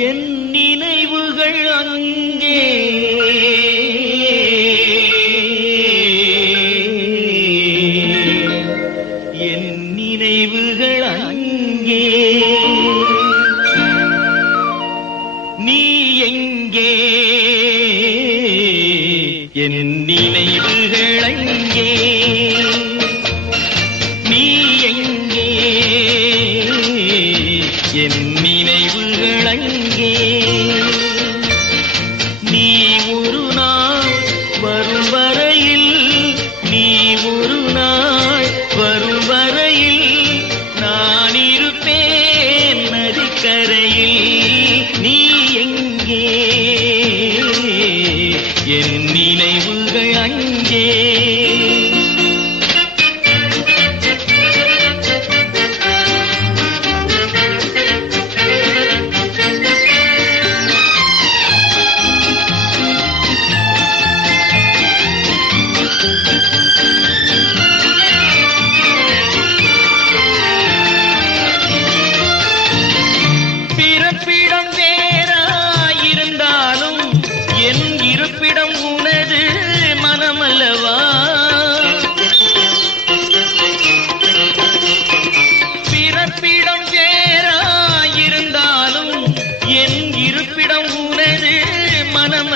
என் நினைவுகள் அங்கே. என் நினைவுகள் அங்கே. நீ எங்கே? என் நினைவுகள் அங்கே. நினைவுகள் அங்கே.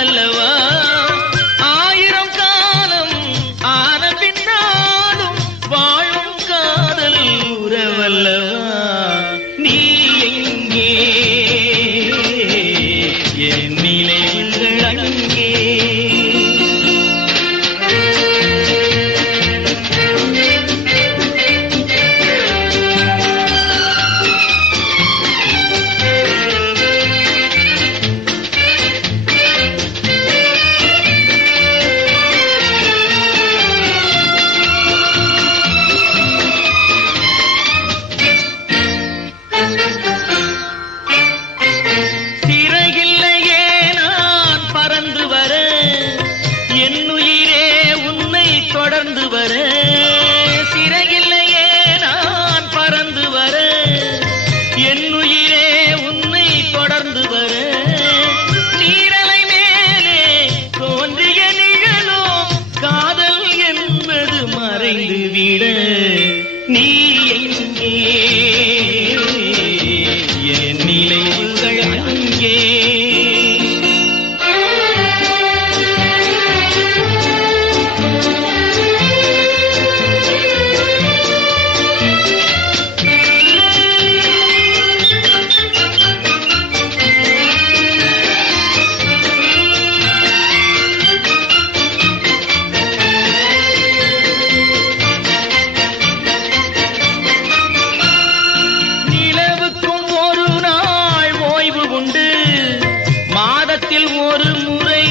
وسلم மறைந்து விட. நீ மாதத்தில் ஒரு முறை